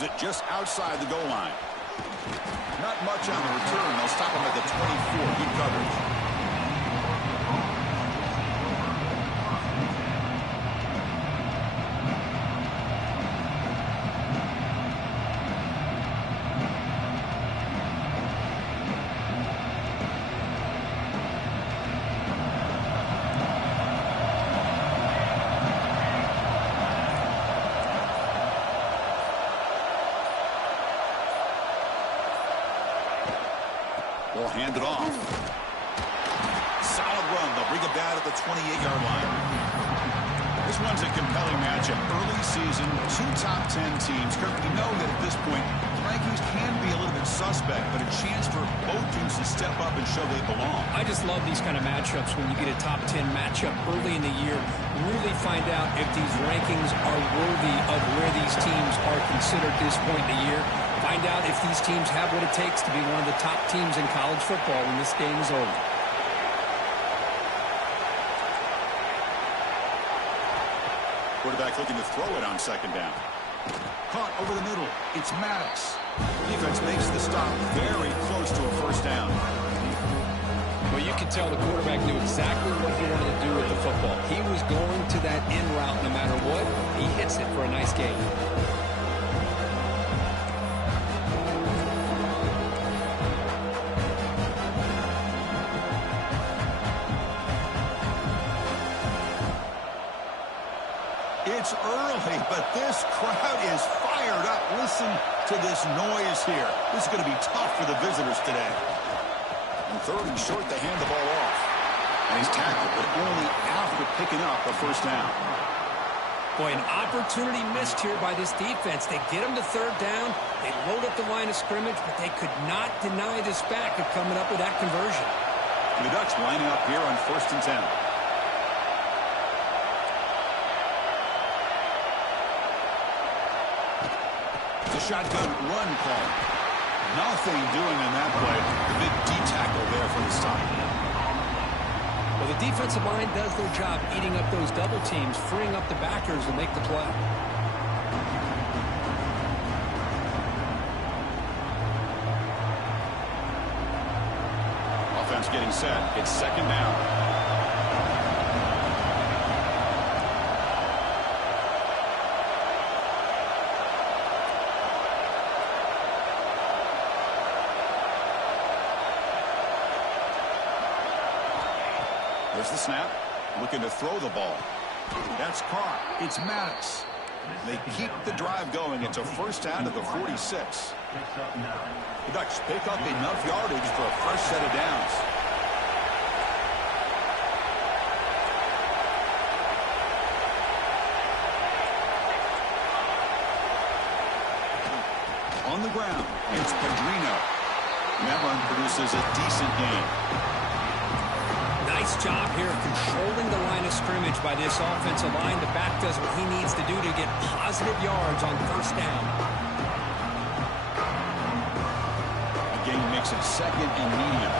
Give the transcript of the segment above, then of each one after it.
throws it just outside the goal line. Not much on the return. They'll stop him at the 24. Good coverage. They'll hand it off. Solid run. They'll bring it down at the 28-yard line. This one's a compelling matchup. Early season, two top 10 teams. Kirk, we know that at this point, rankings can be a little bit suspect, but a chance for both teams to step up and show they belong. I just love these kind of matchups when you get a top 10 matchup early in the year. Really find out if these rankings are worthy of where these teams are considered at this point in the year. Find out if these teams have what it takes to be one of the top teams in college football when this game is over. Quarterback looking to throw it on second down. Caught over the middle. It's Maddox. Defense makes the stop very close to a first down. Well, you can tell the quarterback knew exactly what he wanted to do with the football. He was going to that in route no matter what. He hits it for a nice gain. It's early, but this crowd is fired up. Listen to this noise here. This is going to be tough for the visitors today. And third and short, they hand the ball off. And he's tackled, but only after picking up a first down. Boy, an opportunity missed here by this defense. They get him to third down. They load up the line of scrimmage, but they could not deny this back of coming up with that conversion. And the Ducks lining up here on 1st and 10. Shotgun run call. Nothing doing in that play. The big D-tackle there for the stop. Well, the defensive line does their job eating up those double teams, freeing up the backers to make the play. Offense getting set. It's second down. There's the snap. Looking to throw the ball. That's caught. It's Maddox. They keep the drive going. It's a first down to the 46. The Ducks pick up enough yardage for a fresh set of downs. On the ground, it's Pedrino. And that run produces a decent gain. Nice job here of controlling the line of scrimmage by this offensive line. The back does what he needs to do to get positive yards on first down. The gain makes it second and medium.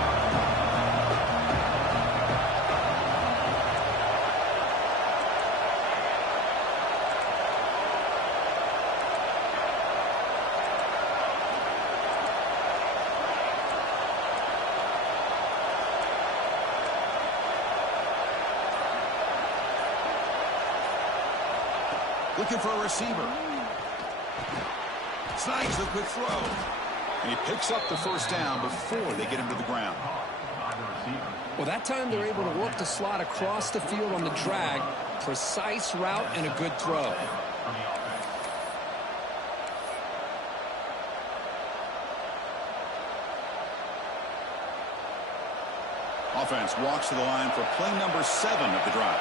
Looking for a receiver. Snags the quick throw. And he picks up the first down before they get him to the ground. Well, that time they're able to work the slot across the field on the drag. Precise route and a good throw. Offense walks to the line for play number 7 of the drive.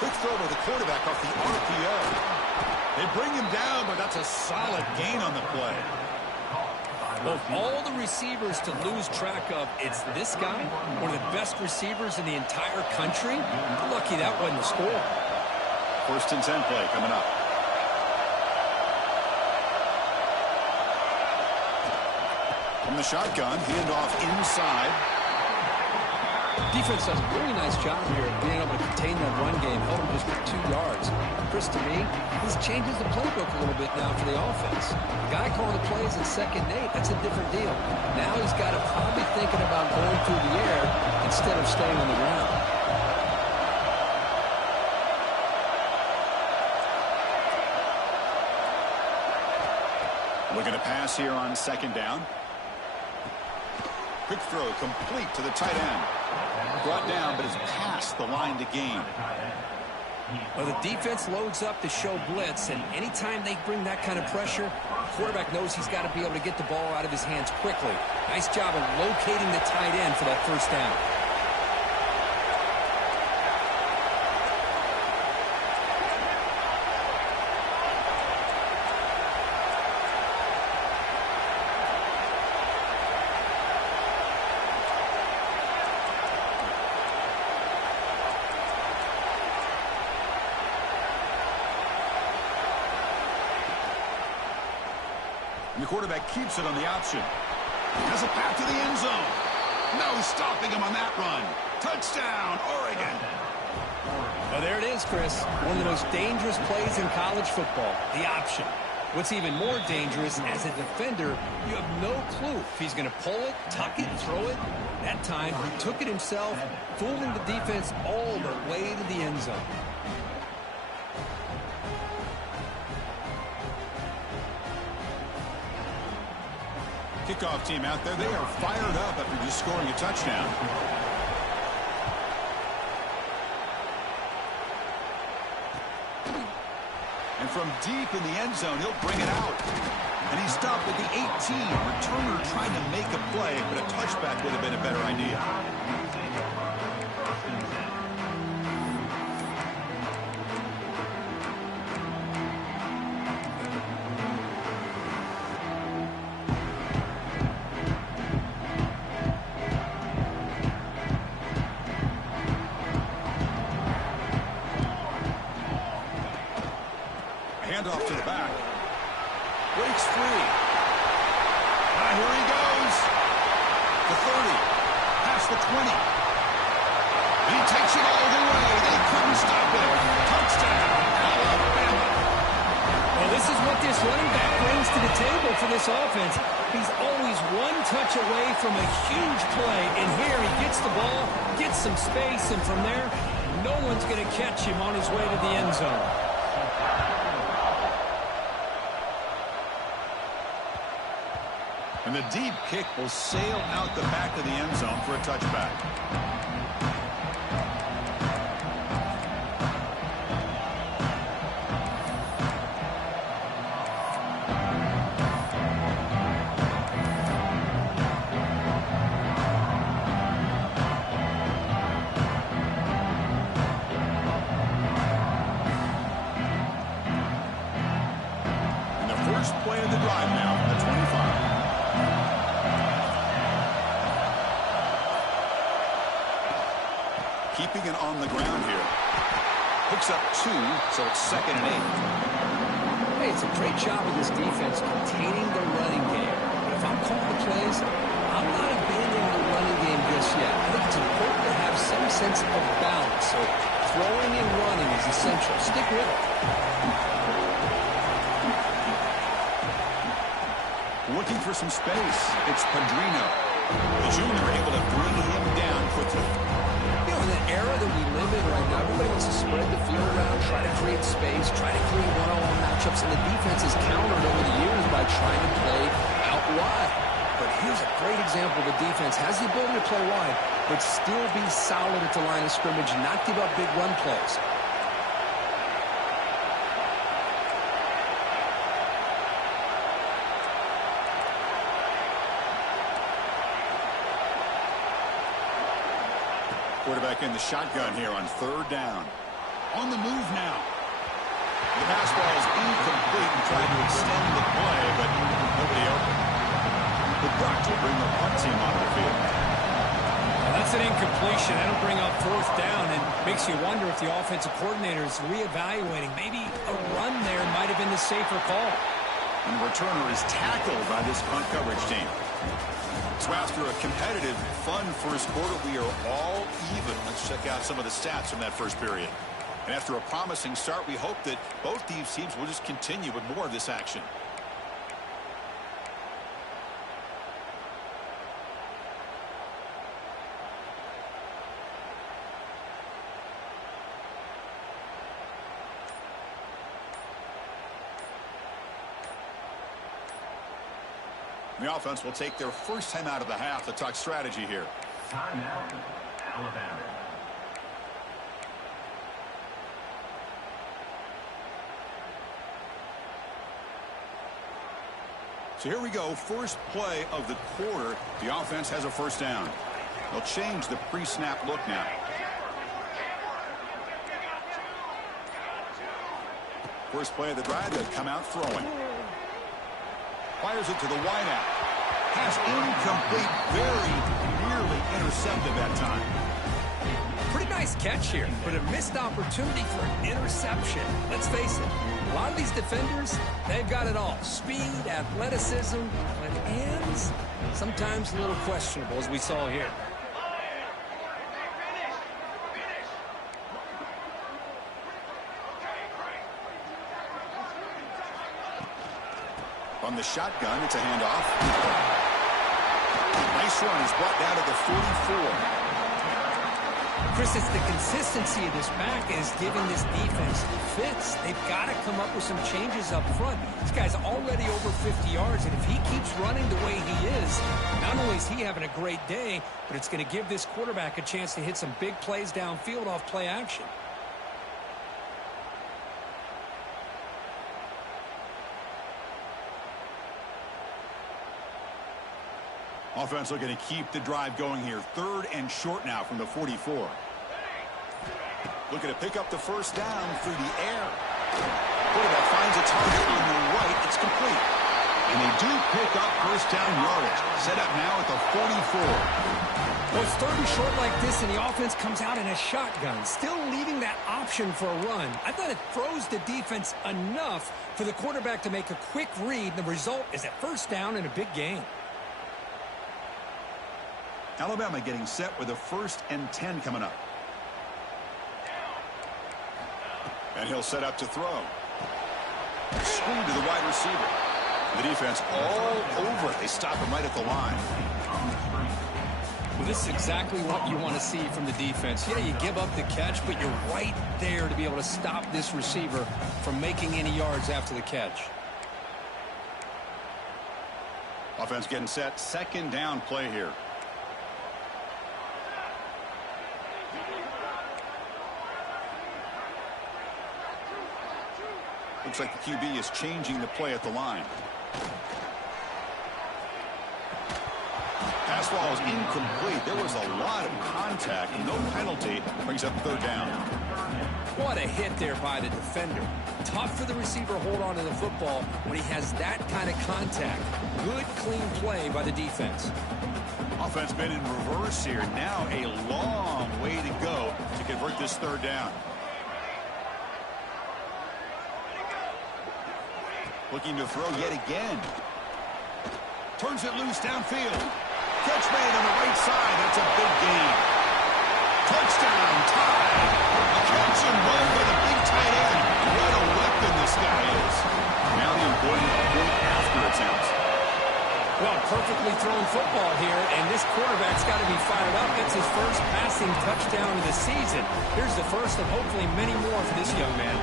Quick throw to the quarterback off the RPO. They bring him down, but that's a solid gain on the play. Of all the receivers to lose track of, it's this guy, one of the best receivers in the entire country. Lucky that wasn't the score. 1st and 10 play coming up. From the shotgun, handoff inside. Defense does a really nice job here of being able to contain that run game. Held him just for 2 yards. Chris, to me, this changes the playbook a little bit now for the offense. The guy calling the plays at 2nd and 8, that's a different deal. Now he's got to probably thinking about going through the air instead of staying on the ground. Looking to pass here on 2nd down. Quick throw complete to the tight end. Brought down, but it's past the line to gain. Well, the defense loads up to show blitz, and anytime they bring that kind of pressure, the quarterback knows he's got to be able to get the ball out of his hands quickly. Nice job of locating the tight end for that 1st down. And the quarterback keeps it on the option. Has a path to the end zone. No stopping him on that run. Touchdown, Oregon. Well, there it is, Chris. One of the most dangerous plays in college football, the option. What's even more dangerous, as a defender, you have no clue if he's going to pull it, tuck it, throw it. That time, he took it himself, fooling the defense all the way to the end zone. Kickoff team out there, they are fired up after just scoring a touchdown. And from deep in the end zone, he'll bring it out. And he stopped at the 18. Returner trying to make a play, but a touchback would have been a better idea. Handoff to the back. Breaks free. Here he goes. The 30. Past the 20. And he takes it all the way. They couldn't stop it. Touchdown, Alabama. Well, this is what this running back brings to the table for this offense. He's always one touch away from a huge play. And here he gets the ball, gets some space, and from there, no one's going to catch him on his way to the end zone. And the deep kick will sail out the back of the end zone for a touchback. And the first play of the drive now from the 25. Keeping it on the ground here. Picks up 2, so it's 2nd and 8. Hey, it's a great job of this defense containing the running game. But if I'm calling the plays, I'm not abandoning the running game just yet. I think it's important to have some sense of balance. So throwing and running is essential. Stick with it. Looking for some space. It's Padrino. The junior able to bring him down quickly. In the era that we live in right now, everybody wants to spread the field around, try to create space, try to create one-on-one matchups, and the defense has countered over the years by trying to play out wide. But here's a great example. The defense has the ability to play wide, but still be solid at the line of scrimmage, not give up big run plays. Quarterback in the shotgun here on 3rd down. On the move now. The pass ball is incomplete and tried to extend the play, but nobody open. The Bucs will bring the punt team onto the field. Well, that's an incompletion. That'll bring up 4th down and makes you wonder if the offensive coordinator is reevaluating. Maybe a run there might have been the safer call. And the returner is tackled by this punt coverage team. So after a competitive, fun first quarter, we are all even. Let's check out some of the stats from that first period. And after a promising start, we hope that both these teams will just continue with more of this action. The offense will take their first time out of the half to talk strategy here. Timeout, Alabama. So here we go. First play of the quarter. The offense has a first down. They'll change the pre-snap look now. First play of the drive, they come out throwing. Fires it to the wideout. Pass incomplete, very nearly intercepted that time. Pretty nice catch here, but a missed opportunity for an interception. Let's face it, a lot of these defenders, they've got it all. Speed, athleticism, but hands, sometimes a little questionable, as we saw here. From the shotgun, it's a handoff. Nice run. He's brought down to the 44. Chris, it's the consistency of this back is giving this defense fits. They've got to come up with some changes up front. This guy's already over 50 yards, and if he keeps running the way he is, not only is he having a great day, but it's going to give this quarterback a chance to hit some big plays downfield off play action. Offense looking to keep the drive going here. Third and short now from the 44. Looking to pick up the first down through the air. Quarterback finds a target on the right. It's complete. And they do pick up first down yardage. Set up now at the 44. Well, it's third and short like this, and the offense comes out in a shotgun, still leaving that option for a run. I thought it throws the defense enough for the quarterback to make a quick read. The result is a first down and a big gain. Alabama getting set with a 1st and 10 coming up. And he'll set up to throw. Screen to the wide receiver. The defense all over it. They stop him right at the line. Well, this is exactly what you want to see from the defense. Yeah, you give up the catch, but you're right there to be able to stop this receiver from making any yards after the catch. Offense getting set. Second down play here. Looks like the QB is changing the play at the line. Pass ball is incomplete. There was a lot of contact. No penalty. Brings up third down. What a hit there by the defender. Tough for the receiver to hold on to the football when he has that kind of contact. Good, clean play by the defense. Offense been in reverse here. Now a long way to go to convert this third down. Looking to throw yet again. Turns it loose downfield. Catch made on the right side. That's a big gain. Touchdown, tie. A catch and run by the big tight end. What a weapon this guy is. Now the important point after attempt. Well, perfectly thrown football here, and this quarterback's got to be fired up. It's his first passing touchdown of the season. Here's the first of hopefully many more for this young man.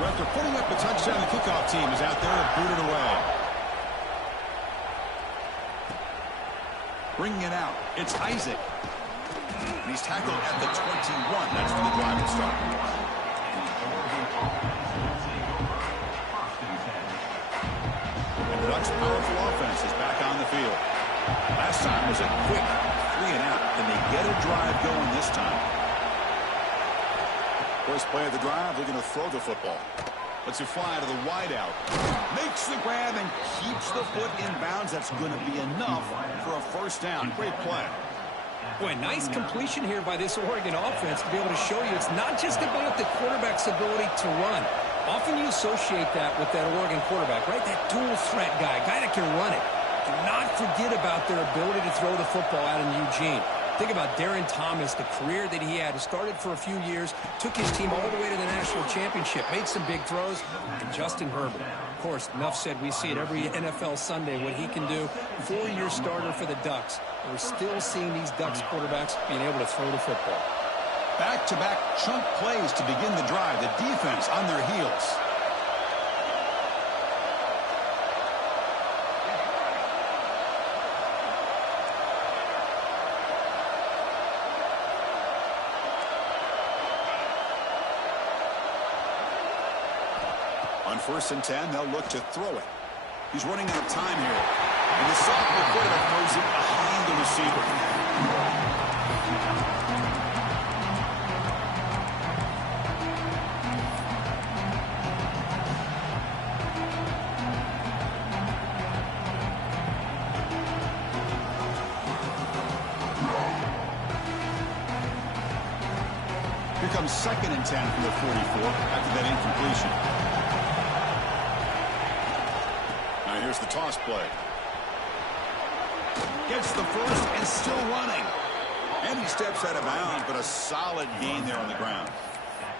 So after putting up the touchdown, the kickoff team is out there to boot it away. Bringing it out, it's Isaac. And he's tackled at the 21. That's where the drive will start. And the Ducks' powerful offense is back on the field. Last time was a quick 3 and out. Can they get a drive going this time? First play of the drive, looking to throw the football. Lets it fly to the wideout. Makes the grab and keeps the foot in bounds. That's going to be enough for a first down. Great play. Boy, nice completion here by this Oregon offense to be able to show you it's not just about the quarterback's ability to run. Often you associate that with that Oregon quarterback, right? That dual threat guy that can run it. Do not forget about their ability to throw the football out in Eugene. Think about Darren Thomas, the career that he had. He started for a few years, took his team all the way to the national championship, made some big throws, and Justin Herbert. Of course, enough said, we see it every NFL Sunday, what he can do. 4-year starter for the Ducks. We're still seeing these Ducks quarterbacks being able to throw the football. Back-to-back chunk plays to begin the drive. The defense on their heels. On 1st and 10, they'll look to throw it. He's running out of time here. And the sophomore quarterback throws it behind the receiver. Here comes 2nd and 10 from the 44 after that incompletion. Here's the toss play. Gets the first and still running. And he steps out of bounds, but a solid gain there on the ground.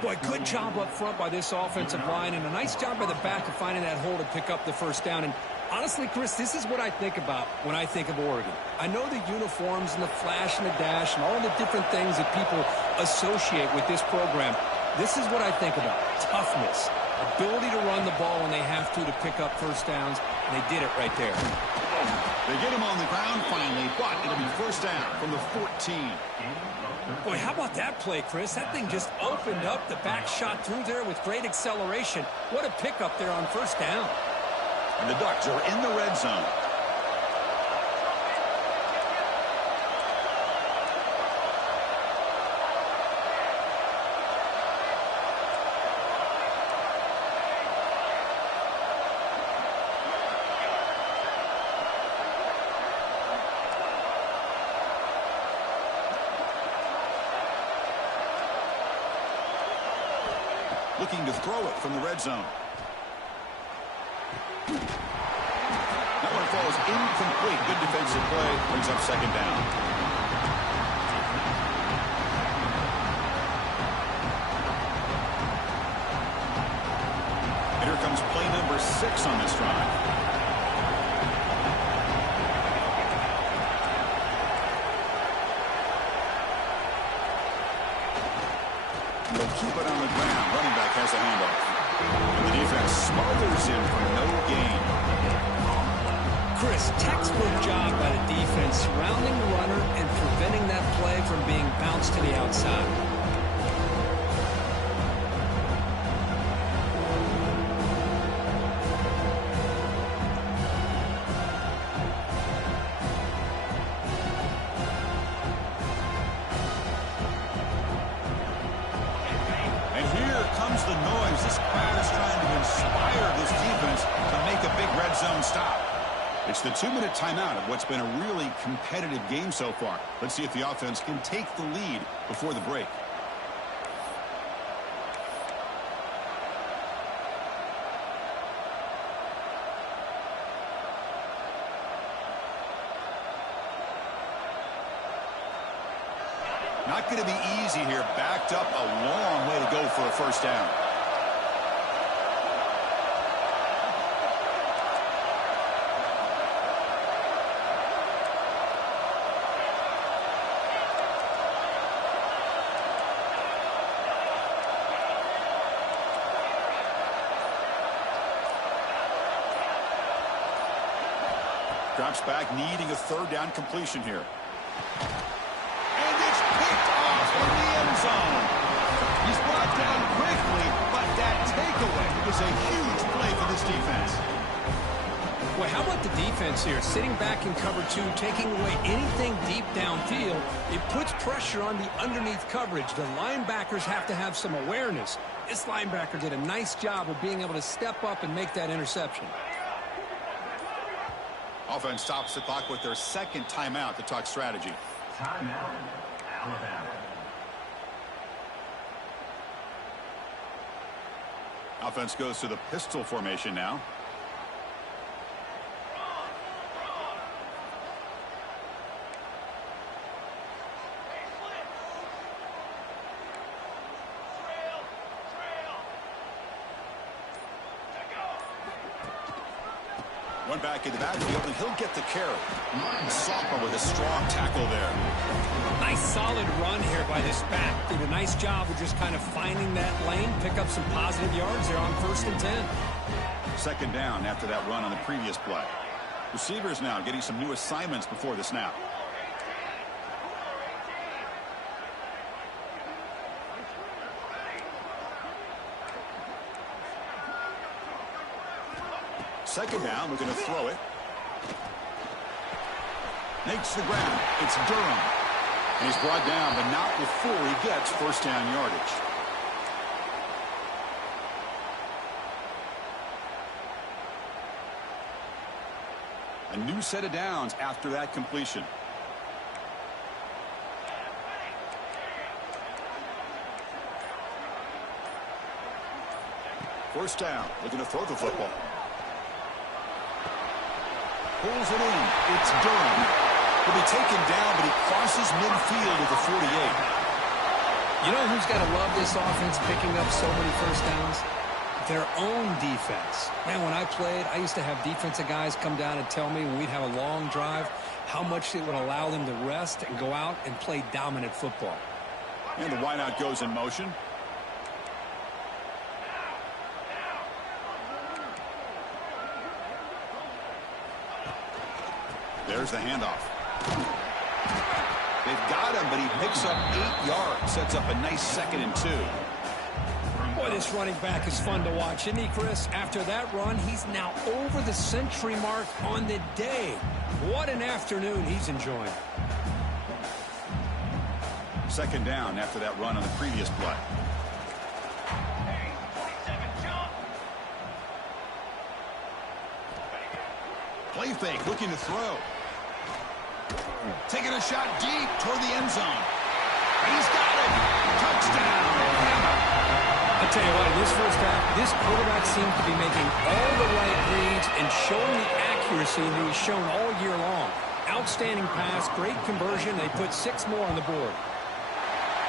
Boy, good job up front by this offensive line, and a nice job by the back of finding that hole to pick up the first down. And honestly, Chris, this is what I think about when I think of Oregon. I know the uniforms and the flash and the dash and all the different things that people associate with this program. This is what I think about. Toughness. Ability to run the ball when they have to pick up first downs, and they did it right there. They get him on the ground finally, but it'll be first down from the 14. Boy, how about that play, Chris? That thing just opened up. The back shot through there with great acceleration. What a pickup there on first down. And the Ducks are in the red zone. Looking to throw it from the red zone. That one falls incomplete. Good defensive play. Brings up 2nd down. And here comes play number 6 on this drive. They'll keep it on the ground. Running back has the handoff. And the defense smothers him for no gain. Chris, textbook job by the defense surrounding the runner and preventing that play from being bounced to the outside. The noise. This crowd is trying to inspire this defense to make a big red zone stop. It's the 2-minute timeout of what's been a really competitive game so far. Let's see if the offense can take the lead before the break. Not going to be easy here. Backed up a long way to go for a first down. Drops back, needing a 3rd down completion here. In the end zone. He's brought down quickly, but that takeaway is a huge play for this defense. Boy, how about the defense here? Sitting back in cover 2, taking away anything deep downfield. It puts pressure on the underneath coverage. The linebackers have to have some awareness. This linebacker did a nice job of being able to step up and make that interception. Offense stops the clock with their 2nd timeout to talk strategy. Timeout, Alabama. Offense goes to the pistol formation now. One back in the backfield, and he'll get the carry. Sophomore with a strong tackle there. Nice solid run here by this back. Did a nice job of just kind of finding that lane, pick up some positive yards there on 1st and 10. Second down after that run on the previous play. Receivers now getting some new assignments before the snap. Second down, we're going to throw it. Makes the ground. It's Durham. And he's brought down, but not before he gets first down yardage. A new set of downs after that completion. First down, looking to throw the football. Pulls it in. It's Durham. He'll be taken down, but he crosses midfield at the 48. You know who's got to love this offense picking up so many first downs? Their own defense. Man, when I played, I used to have defensive guys come down and tell me when we'd have a long drive how much it would allow them to rest and go out and play dominant football. And the wideout goes in motion. There's the handoff. They've got him, but he picks up 8 yards. Sets up a nice 2nd and 2. Boy, this running back is fun to watch, isn't he, Chris? After that run, he's now over the century mark on the day. What an afternoon he's enjoying. Second down after that run on the previous play. Play fake, looking to throw. Taking a shot deep toward the end zone. He's got it. Touchdown. I tell you what, in this first half, this quarterback seems to be making all the right reads and showing the accuracy that he's shown all year long. Outstanding pass, great conversion. They put 6 more on the board.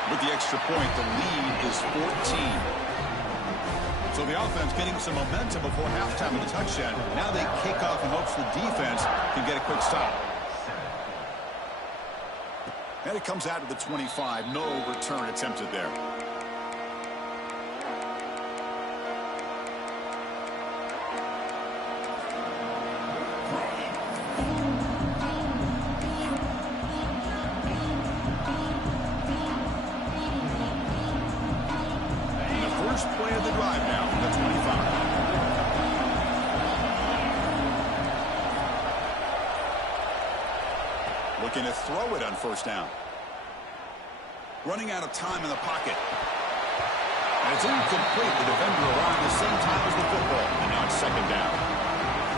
With the extra point, the lead is 14. So the offense getting some momentum before halftime of the touchdown. Now they kick off in hopes the defense can get a quick stop. And it comes out of the 25. No return attempted there. And the first play of the drive now from the 25. Looking to throw it on first down. Running out of time in the pocket. And it's incomplete. The defender arrived the same time as the football. And now it's second down.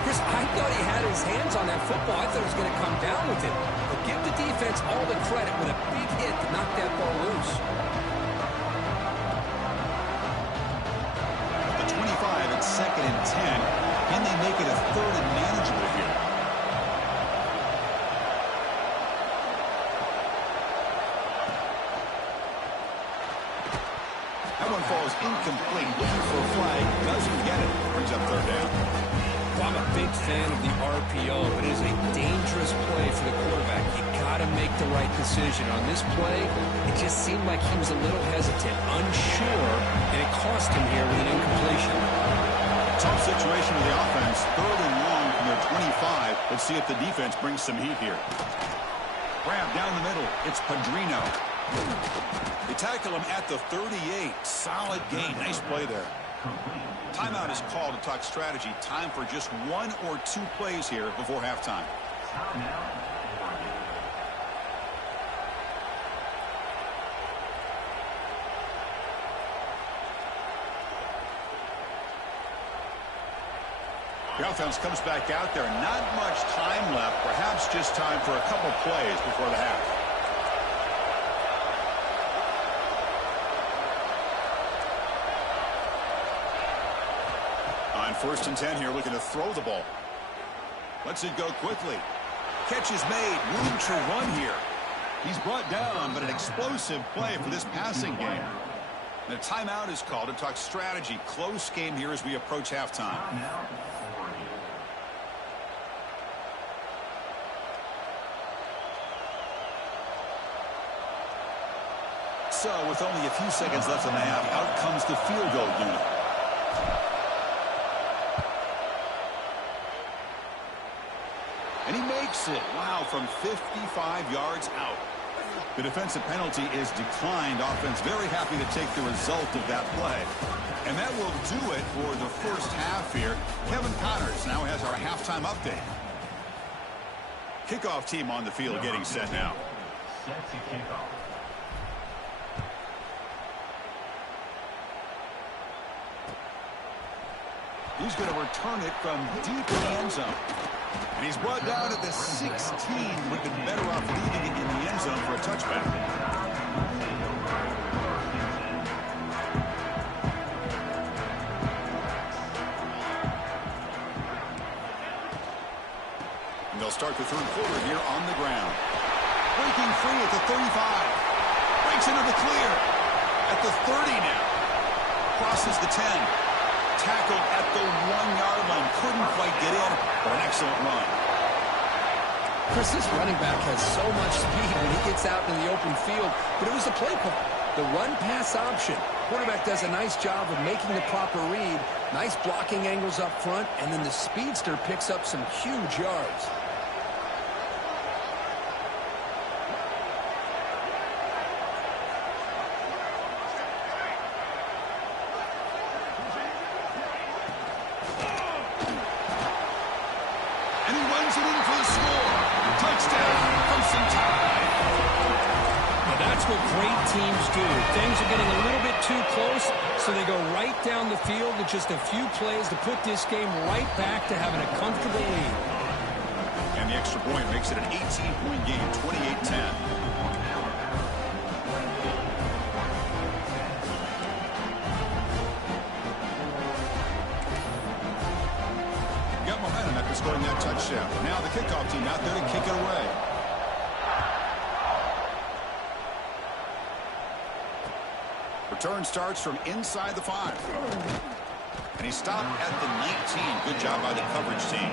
Chris, I thought he had his hands on that football. I thought he was going to come down with it. But give the defense all the credit with a big hit to knock that ball loose. At the 25, it's 2nd and 10. Can they make it a 3rd and manageable here? That one falls incomplete. Looking for a flag. Doesn't get it. Brings up 3rd down. Well, I'm a big fan of the RPO, but it is a dangerous play for the quarterback. You got to make the right decision. On this play, it just seemed like he was a little hesitant, unsure, and it cost him here with an incompletion. Tough situation with the offense. 3rd and long from their 25. Let's see if the defense brings some heat here. Grab down the middle. It's Padrino. They tackle him at the 38. Solid gain. Nice play there. Timeout is called to talk strategy. Time for just 1 or 2 plays here before halftime. The offense comes back out there. Not much time left. Perhaps just time for a couple plays before the half. On 1st and 10 here, looking to throw the ball. Lets it go quickly. Catch is made. Room to run here. He's brought down, but an explosive play for this passing game. And a timeout is called to talk strategy. Close game here as we approach halftime. So with only a few seconds left in the half, out comes the field goal unit. And he makes it. Wow, from 55 yards out. The defensive penalty is declined. Offense very happy to take the result of that play. And that will do it for the first half here. Kevin Connors now has our halftime update. Kickoff team on the field getting set now. Set to kick off. He's going to return it from deep in the end zone. And he's brought down at the 16. Would have been better off leaving it in the end zone for a touchback. And they'll start the third quarter here on the ground. Breaking free at the 35. Breaks into the clear. At the 30 now. Crosses the 10. Tackled at the 1-yard line. Couldn't quite get in, but an excellent run. Chris, this running back has so much speed when he gets out in the open field, but it was the play call, the run-pass option. Quarterback does a nice job of making the proper read, nice blocking angles up front, and then the speedster picks up some huge yards. So they go right down the field with just a few plays to put this game right back to having a comfortable lead. And the extra point makes it an 18-point game, 28-10. Got momentum after scoring that touchdown. Now the kickoff team out there to kick it away. Return starts from inside the 5. And he stopped at the 19. Good job by the coverage team.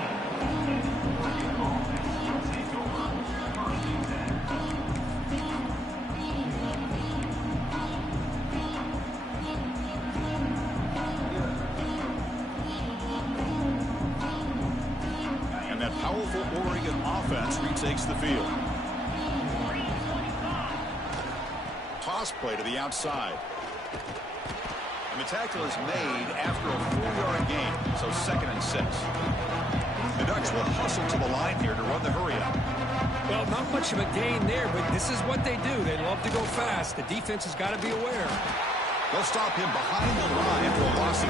And that powerful Oregon offense retakes the field. Toss play to the outside. And the tackle is made after a 4-yard gain, so 2nd and 6. The Ducks will hustle to the line here to run the hurry-up. Well, not much of a gain there, but this is what they do. They love to go fast. The defense has got to be aware. They'll stop him behind the line after a loss of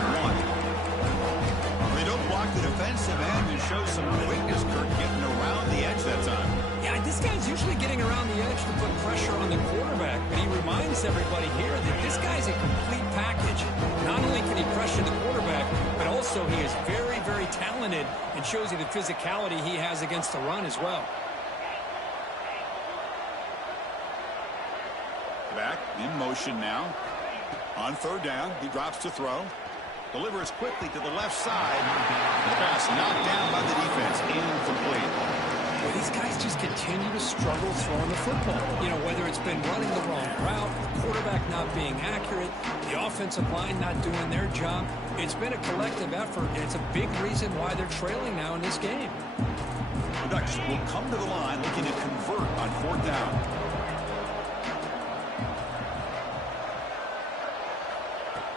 1. They don't block the defensive end and show some quickness, Kirk, getting around the edge that time. Yeah, this guy's usually getting around the edge to put pressure on the quarterback, but he reminds everybody here that this guy's a complete package. Not only can he pressure the quarterback, but also he is very, very talented and shows you the physicality he has against the run as well. Back in motion now. On 3rd down, he drops to throw. Delivers quickly to the left side. The pass knocked down by the defense. Incomplete. Well, these guys just continue to struggle throwing the football. You know, whether it's been running the wrong route, the quarterback not being accurate, the offensive line not doing their job. It's been a collective effort, and it's a big reason why they're trailing now in this game. The Ducks will come to the line looking to convert on 4th down.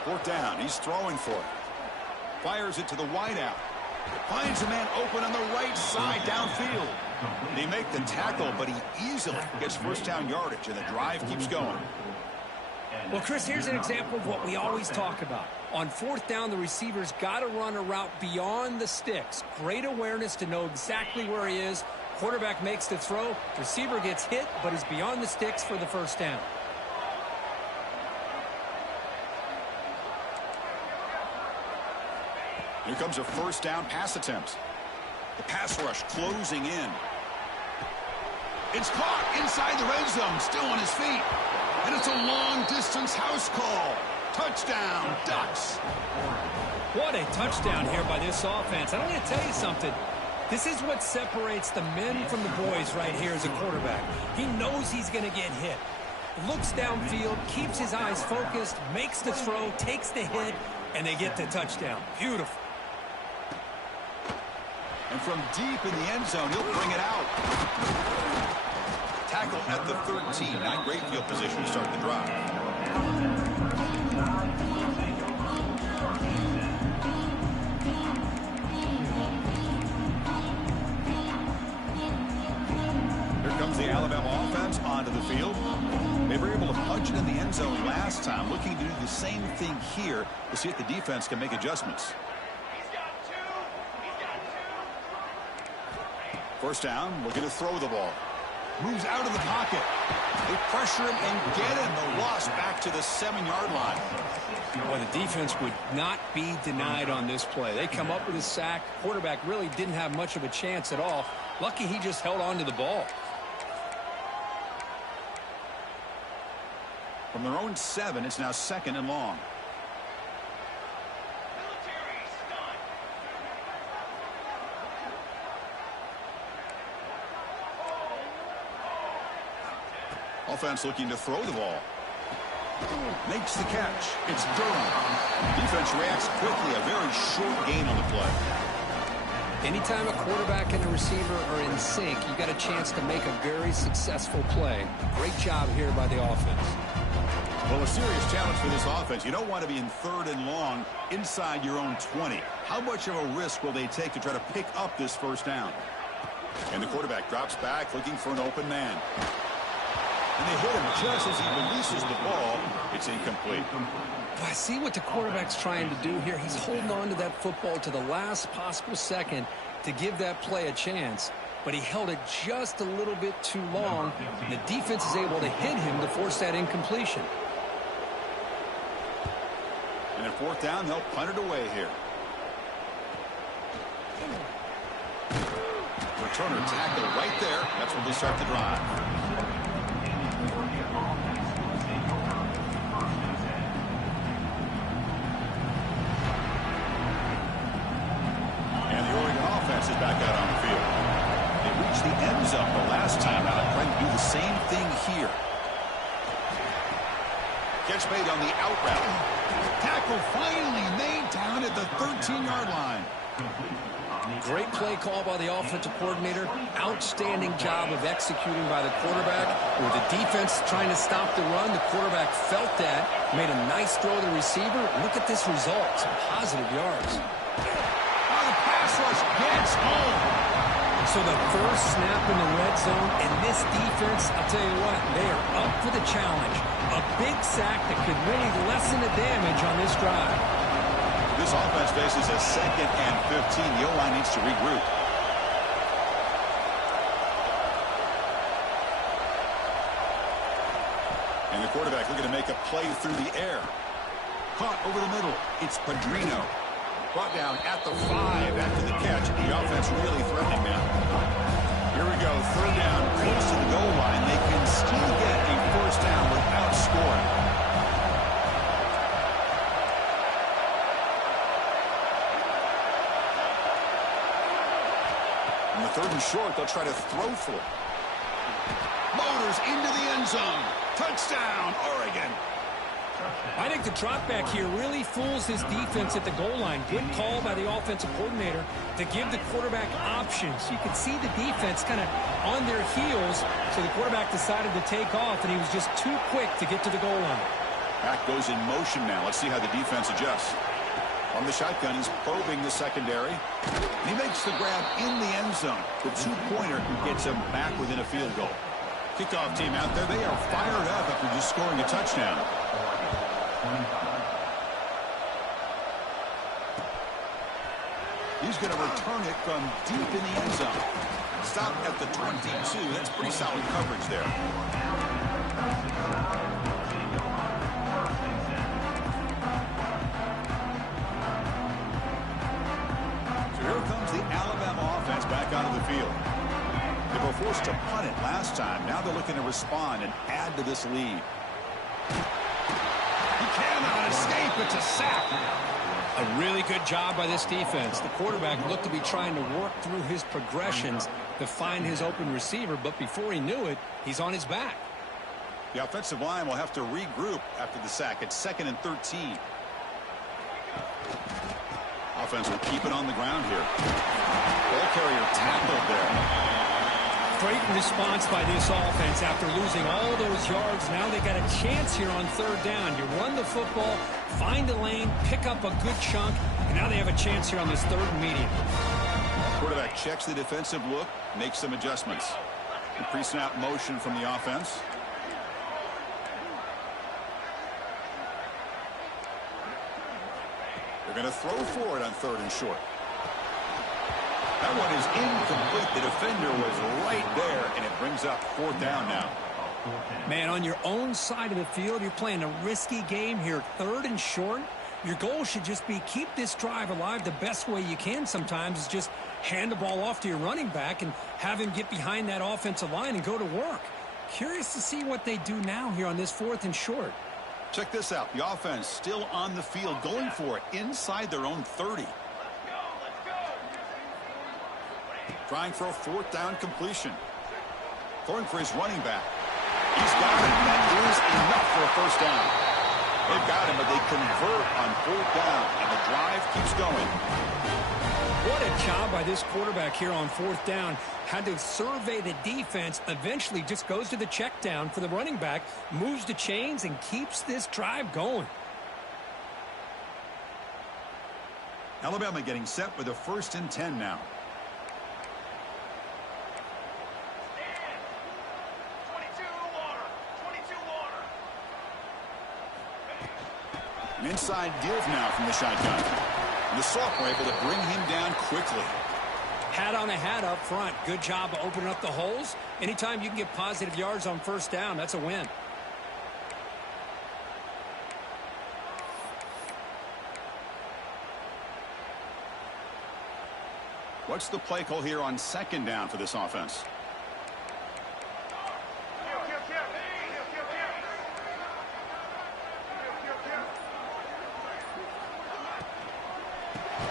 Fourth down, he's throwing for it. Fires it to the wideout. Finds a man open on the right side downfield. They make the tackle, but he easily gets 1st down yardage, and the drive keeps going. Well, Chris, here's an example of what we always talk about. On 4th down, the receiver's got to run a route beyond the sticks. Great awareness to know exactly where he is. Quarterback makes the throw. Receiver gets hit, but is beyond the sticks for the 1st down. Here comes a 1st down pass attempt. The pass rush closing in. It's caught inside the red zone, still on his feet. And it's a long-distance house call. Touchdown, Ducks. What a touchdown here by this offense. I'm going to tell you something. This is what separates the men from the boys right here as a quarterback. He knows he's going to get hit. looks downfield, keeps his eyes focused, makes the throw, takes the hit, and they get the touchdown. Beautiful. And from deep in the end zone, he'll bring it out. Tackle at the 13. Not great field position to start the drive. Here comes the Alabama offense onto the field. They were able to punch it in the end zone last time, looking to do the same thing here to see if the defense can make adjustments. First down, looking to throw the ball. Moves out of the pocket. They pressure him and get him. The loss back to the 7-yard line. Well, the defense would not be denied on this play. They come up with a sack. Quarterback really didn't have much of a chance at all. Lucky he just held on to the ball. From their own 7, it's now 2nd and long. Offense looking to throw the ball. Makes the catch. It's Durham. Defense reacts quickly. A very short gain on the play. Anytime a quarterback and a receiver are in sync, you got a chance to make a very successful play. Great job here by the offense. Well, a serious challenge for this offense. You don't want to be in 3rd and long inside your own 20. How much of a risk will they take to try to pick up this first down? And the quarterback drops back looking for an open man. And they hit him just as he releases the ball. It's incomplete. I see what the quarterback's trying to do here. He's holding on to that football to the last possible second to give that play a chance. But he held it just a little bit too long. And the defense is able to hit him to force that incompletion. And at 4th down, they'll punt it away here. Returner tackle right there. That's where they start the drive. Is back out on the field. They reached the end zone the last time out, trying to do the same thing here. Catch made on the out route. Tackle finally made down at the 13-yard line. Great play call by the offensive coordinator. Outstanding job of executing by the quarterback. With the defense trying to stop the run, the quarterback felt that, made a nice throw to the receiver. Look at this result. Some positive yards. Rush gets home. So the first snap in the red zone, and this defense, I'll tell you what, they are up for the challenge. A big sack that could really lessen the damage on this drive. This offense faces a 2nd and 15. The O-line needs to regroup. And the quarterback looking to make a play through the air. Caught over the middle. It's Padrino. Brought down at the 5 after the catch. The offense really threatening now. Here we go. 3rd down, close to the goal line. They can still get a first down without scoring. On the 3rd and short, they'll try to throw for it. Motors into the end zone. Touchdown, Oregon. I think the drop back here really fools his defense at the goal line. Good call by the offensive coordinator to give the quarterback options. You could see the defense kind of on their heels, so the quarterback decided to take off, and he was just too quick to get to the goal line. Back goes in motion now. Let's see how the defense adjusts. On the shotgun, he's probing the secondary. He makes the grab in the end zone. The two-pointer gets him back within a field goal. Kickoff team out there, they are fired up after just scoring a touchdown. He's going to return it from deep in the end zone. Stop at the 22. That's pretty solid coverage there. So here comes the Alabama offense back onto the field. They were forced to punt it last time. Now they're looking to respond and add to this lead. He cannot escape. It's a sack. A really good job by this defense. The quarterback looked to be trying to work through his progressions to find his open receiver, but before he knew it, he's on his back. The offensive line will have to regroup after the sack. It's 2nd and 13. Offense will keep it on the ground here. Ball carrier tackled there. Great response by this offense after losing all those yards. Now they got a chance here on 3rd down. You run the football, find a lane, pick up a good chunk, and now they have a chance here on this 3rd and medium. Quarterback checks the defensive look, makes some adjustments. The pre-snap motion from the offense. They're going to throw for it on 3rd and short. That one is incomplete. The defender was right there, and it brings up 4th down now. Man, on your own side of the field, you're playing a risky game here. 3rd and short. Your goal should just be keep this drive alive the best way you can sometimes is just hand the ball off to your running back and have him get behind that offensive line and go to work. Curious to see what they do now here on this 4th and short. Check this out. The offense still on the field, going for it inside their own 30. Trying for a 4th down completion. Throwing for his running back. He's got it. That is enough for a 1st down. They've got him, but they convert on 4th down, and the drive keeps going. What a job by this quarterback here on 4th down. Had to survey the defense, eventually just goes to the check down for the running back, moves the chains, and keeps this drive going. Alabama getting set with a 1st and 10 now. An inside give now from the shotgun. And the sophomore able to bring him down quickly. Hat on a hat up front. Good job of opening up the holes. Anytime you can get positive yards on 1st down, that's a win. What's the play call here on 2nd down for this offense?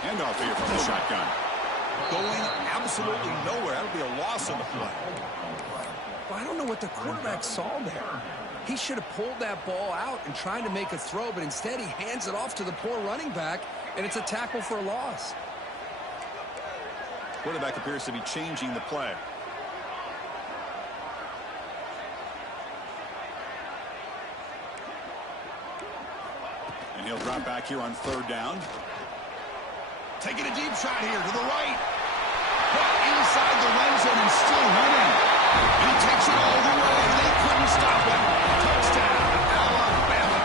Handoff here from the shotgun. Going absolutely nowhere. That would be a loss on the play. Well, I don't know what the quarterback saw there. He should have pulled that ball out and tried to make a throw, but instead he hands it off to the poor running back, and it's a tackle for a loss. Quarterback appears to be changing the play. And he'll drop back here on 3rd down. Taking a deep shot here to the right. Put inside the red zone and still running. And he takes it all the way. They couldn't stop him. Touchdown, Alabama.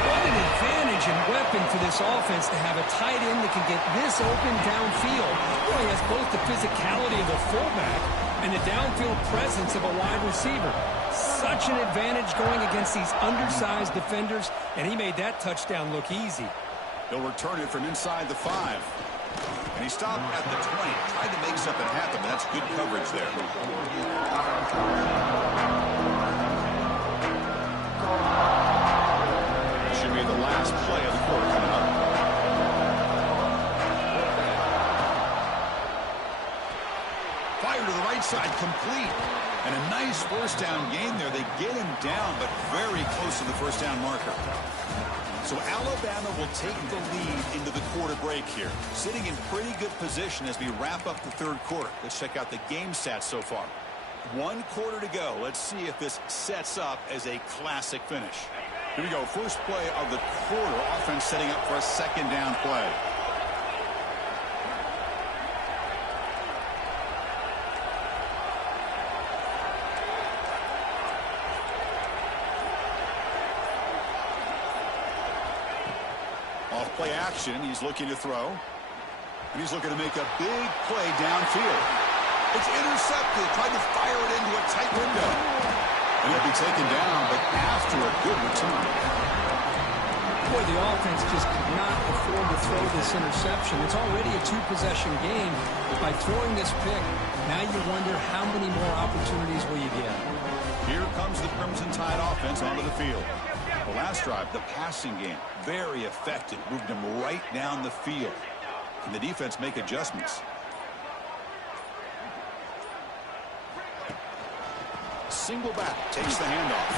What an advantage and weapon for this offense to have a tight end that can get this open downfield. Well, he has both the physicality of a fullback and the downfield presence of a wide receiver. Such an advantage going against these undersized defenders, and he made that touchdown look easy. He'll return it from inside the 5. And he stopped at the 20. Tried to make something happen, but that's good coverage there. This should be the last play of the quarter coming up. Fire to the right side, complete. And a nice 1st down gain there. They get him down, but very close to the 1st down marker. So Alabama will take the lead into the quarter break here. Sitting in pretty good position as we wrap up the 3rd quarter. Let's check out the game stats so far. 1 quarter to go. Let's see if this sets up as a classic finish. Here we go. First play of the quarter. Offense setting up for a 2nd down play. Play action. He's looking to throw. And he's looking to make a big play downfield. It's intercepted. Tried to fire it into a tight window. And he'll be taken down, but after a good return. Boy, the offense just could not afford to throw this interception. It's already a 2-possession game. By throwing this pick, now you wonder how many more opportunities will you get. Here comes the Crimson Tide offense onto the field. The last drive, the passing game, very effective. Moved him right down the field. Can the defense make adjustments? single back, takes the handoff.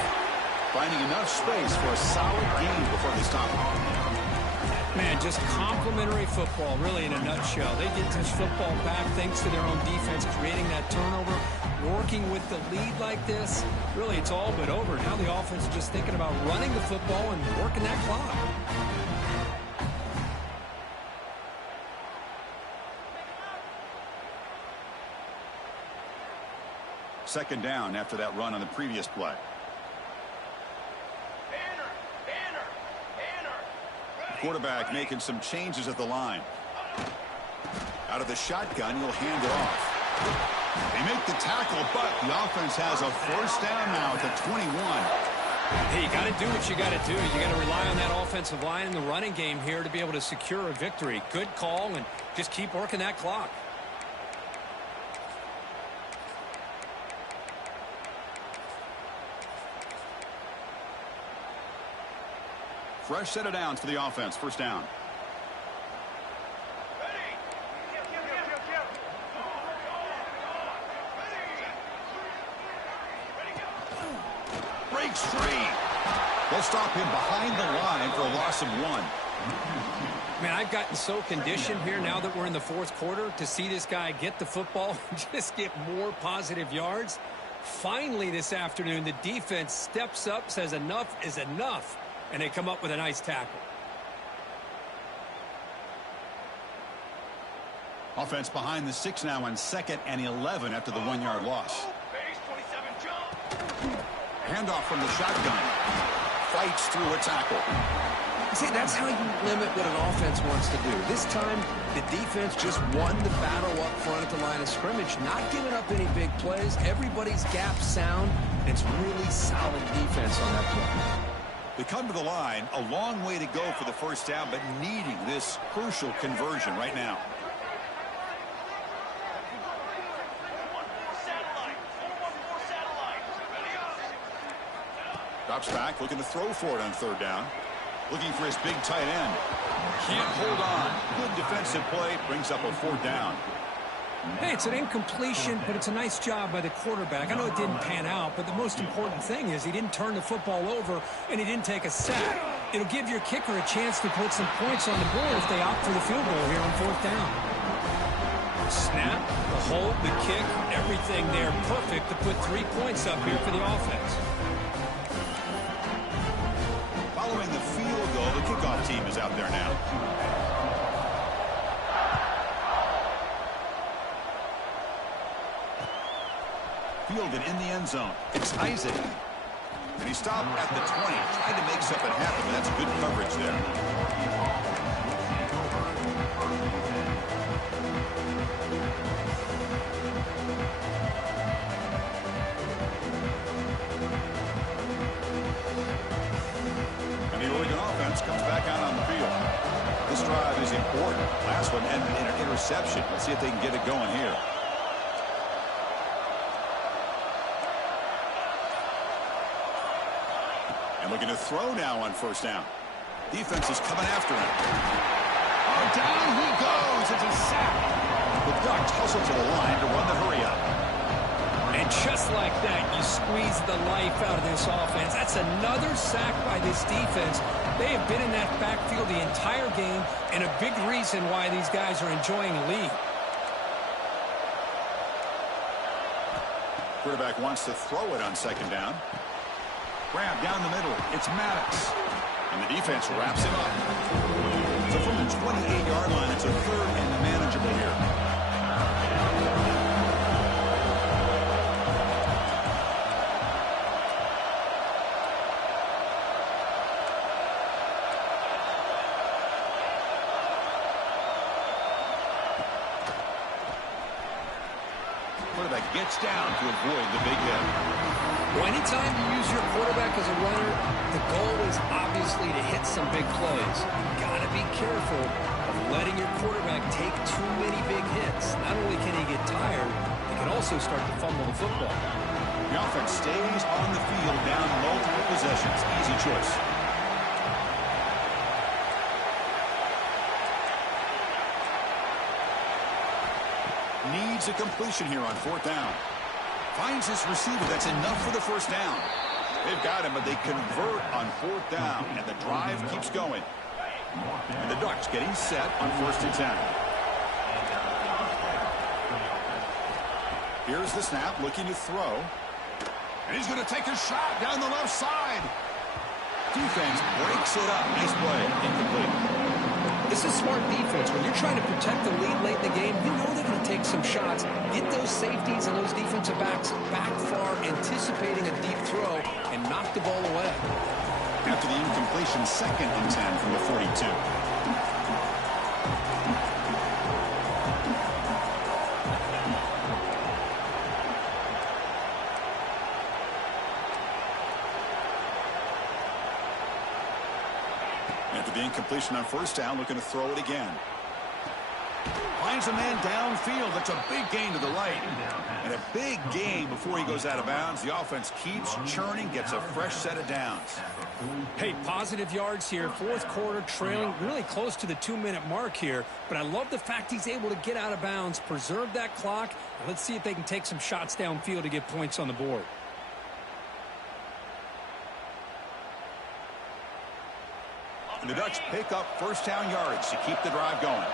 Finding enough space for a solid gain before they stop him. Man, just complimentary football, really, in a nutshell. They get this football back thanks to their own defense, creating that turnover, working with the lead like this. Really, it's all but over. Now the offense is just thinking about running the football and working that clock. Second down after that run on the previous play. Quarterback making some changes at the line. Out of the shotgun, he'll hand it off. They make the tackle, but the offense has a first down now at the 21. Hey, you got to do what you got to do. You got to rely on that offensive line in the running game here to be able to secure a victory. Good call, and just keep working that clock. Fresh set of downs for the offense. First down. Breaks free. They'll stop him behind the line for a loss of 1. Man, I've gotten so conditioned here now that we're in the fourth quarter to see this guy get the football and just get more positive yards. Finally this afternoon, the defense steps up, says enough is enough. And they come up with a nice tackle. Offense behind the 6 now on 2nd and 11 after the 1-yard loss. Handoff from the shotgun. Fights through a tackle. See, that's how you limit what an offense wants to do. This time, the defense just won the battle up front at the line of scrimmage, not giving up any big plays. Everybody's gap sound. It's really solid defense on that play. They come to the line, a long way to go for the first down, but needing this crucial conversion right now. Drops back, looking to throw for it on 3rd down. Looking for his big tight end. Can't hold on. Good defensive play, brings up a 4th down. Hey, it's an incompletion, but it's a nice job by the quarterback. I know it didn't pan out, but the most important thing is he didn't turn the football over and he didn't take a sack. It'll give your kicker a chance to put some points on the board if they opt for the field goal here on 4th down. Snap, the hold, the kick, everything there perfect to put 3 points up here for the offense. Following the field goal, the kickoff team is out there now. Fielded in the end zone. It's Isaac. And he stopped at the 20. Tried to make something happen, but that's good coverage there. And the Oregon offense comes back out on the field. This drive is important. Last one ended in an interception. Let's see if they can get it going here. Looking to throw now on 1st down. Defense is coming after him. Oh, down he goes. It's a sack. The Ducks hustle to the line to run the hurry up. And just like that, you squeeze the life out of this offense. That's another sack by this defense. They have been in that backfield the entire game, and a big reason why these guys are enjoying the lead. Quarterback wants to throw it on 2nd down. Grab down the middle. It's Maddox. And the defense wraps him up. So from the 28-yard line, it's a 3rd and manageable here. Quarterback gets down to avoid the big hit. Well, anytime you use your quarterback as a runner, the goal is obviously to hit some big plays. You've got to be careful of letting your quarterback take too many big hits. Not only can he get tired, he can also start to fumble the football. The offense stays on the field down multiple possessions. Easy choice. Needs a completion here on 4th down. Finds his receiver. That's enough for the first down. They've got him, but they convert on 4th down, and the drive keeps going. And the Ducks getting set on 1st and 10. Here's the snap, looking to throw. And he's going to take a shot down the left side. Defense breaks it up. Nice play. Incomplete. This is smart defense. When you're trying to protect the lead late in the game, you know they're going to take some shots. Get those safeties and those defensive backs back far, anticipating a deep throw, and knock the ball away. After the incompletion, 2nd and 10 from the 42. After the incompletion on 1st down, looking to throw it again. Finds a man downfield. That's a big gain to the right. And a big gain before he goes out of bounds. The offense keeps churning, gets a fresh set of downs. Hey, positive yards here. 4th quarter, trailing really close to the 2-minute mark here. But I love the fact he's able to get out of bounds, preserve that clock. And let's see if they can take some shots downfield to get points on the board. And the Ducks pick up 1st down yards to keep the drive going.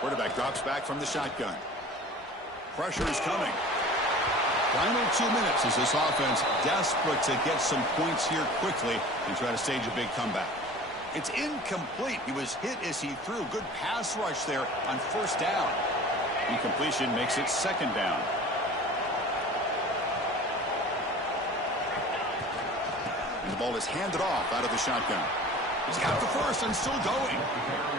Quarterback drops back from the shotgun. Pressure is coming. Final 2 minutes as this offense desperate to get some points here quickly and try to stage a big comeback. It's incomplete. He was hit as he threw. Good pass rush there on 1st down. Incompletion makes it 2nd down. And the ball is handed off out of the shotgun. He's got the first and still going.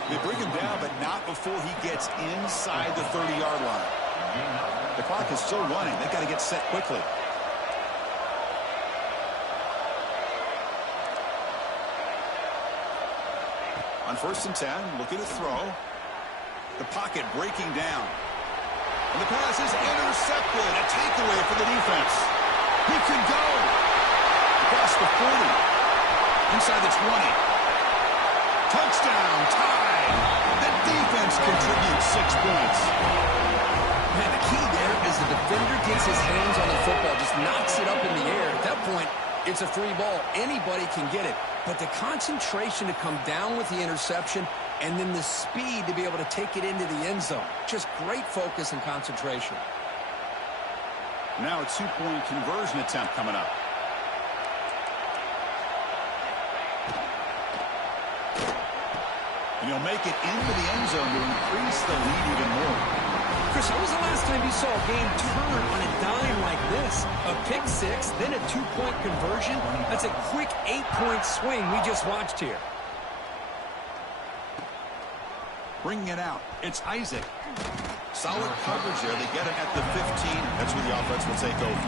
They bring him down, but not before he gets inside the 30-yard line. The clock is still running. They've got to get set quickly. On 1st and 10, looking to throw. The pocket breaking down. And the pass is intercepted. A takeaway for the defense. He could go. Across the 40. Inside the 20. Touchdown, tied. The defense contributes 6 points. Man, the key there is the defender gets his hands on the football, just knocks it up in the air. At that point, it's a free ball. Anybody can get it. But the concentration to come down with the interception and then the speed to be able to take it into the end zone. Just great focus and concentration. Now a 2-point conversion attempt coming up. And he'll make it into the end zone to increase the lead even more. Chris, when was the last time you saw a game turn on a dime like this? A pick 6, then a 2-point conversion. That's a quick 8-point swing we just watched here. Bringing it out. It's Isaac. Solid coverage there. They get it at the 15. That's where the offense will take over.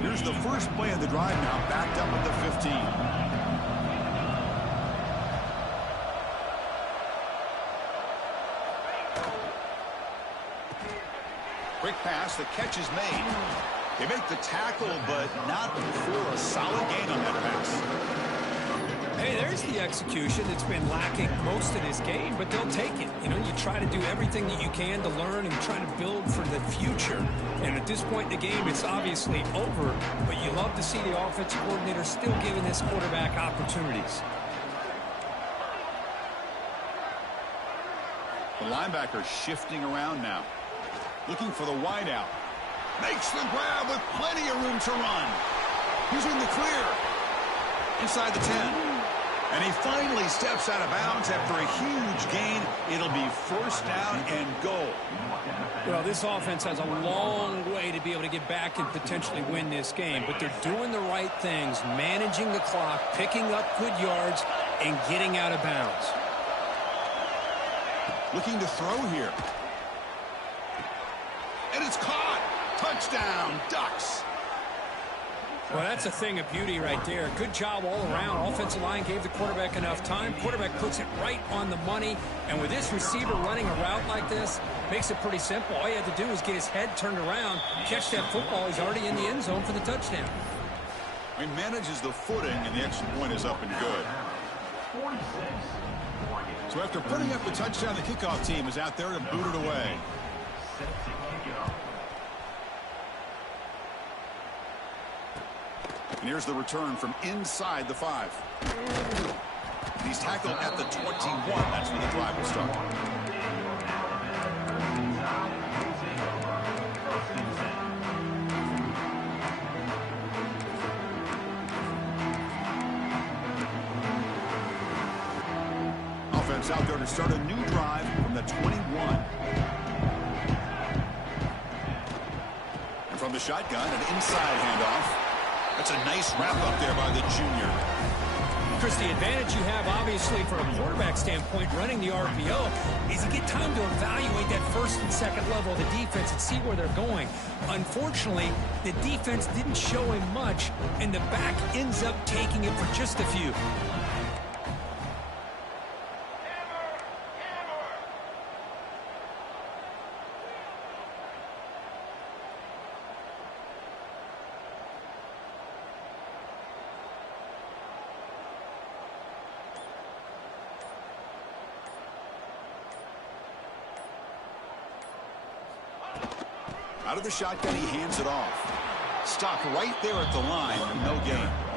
Here's the first play of the drive now, backed up at the 15. Quick pass, the catch is made. They make the tackle, but not for a solid gain on that pass. Hey, there's the execution that's been lacking most of this game, but they'll take it. You know, you try to do everything that you can to learn and try to build for the future. And at this point in the game, it's obviously over, but you love to see the offensive coordinator still giving this quarterback opportunities. The linebacker shifting around now. Looking for the wideout. Makes the grab with plenty of room to run. He's in the clear. Inside the 10. And he finally steps out of bounds after a huge gain. It'll be 1st down and goal. Well, this offense has a long way to be able to get back and potentially win this game, but they're doing the right things, managing the clock, picking up good yards, and getting out of bounds. Looking to throw here. And it's caught. Touchdown, Ducks. Well, that's a thing of beauty right there. Good job all around. Offensive line gave the quarterback enough time. Quarterback puts it right on the money. And with this receiver running a route like this, makes it pretty simple. All you have to do is get his head turned around, catch that football. He's already in the end zone for the touchdown. He manages the footing, and the extra point is up and good. So after putting up the touchdown, the kickoff team is out there to boot it away. And here's the return from inside the 5. He's tackled at the 21. That's where the drive will start. Offense out there to start a new drive from the 21. And from the shotgun, an inside handoff. That's a nice wrap up there by the junior. Chris, the advantage you have, obviously, from a quarterback standpoint, running the RPO, is you get time to evaluate that first and second level of the defense and see where they're going. Unfortunately, the defense didn't show him much, and the back ends up taking it for just a few. Out of the shotgun, he hands it off. Stopped right there at the line. No gain.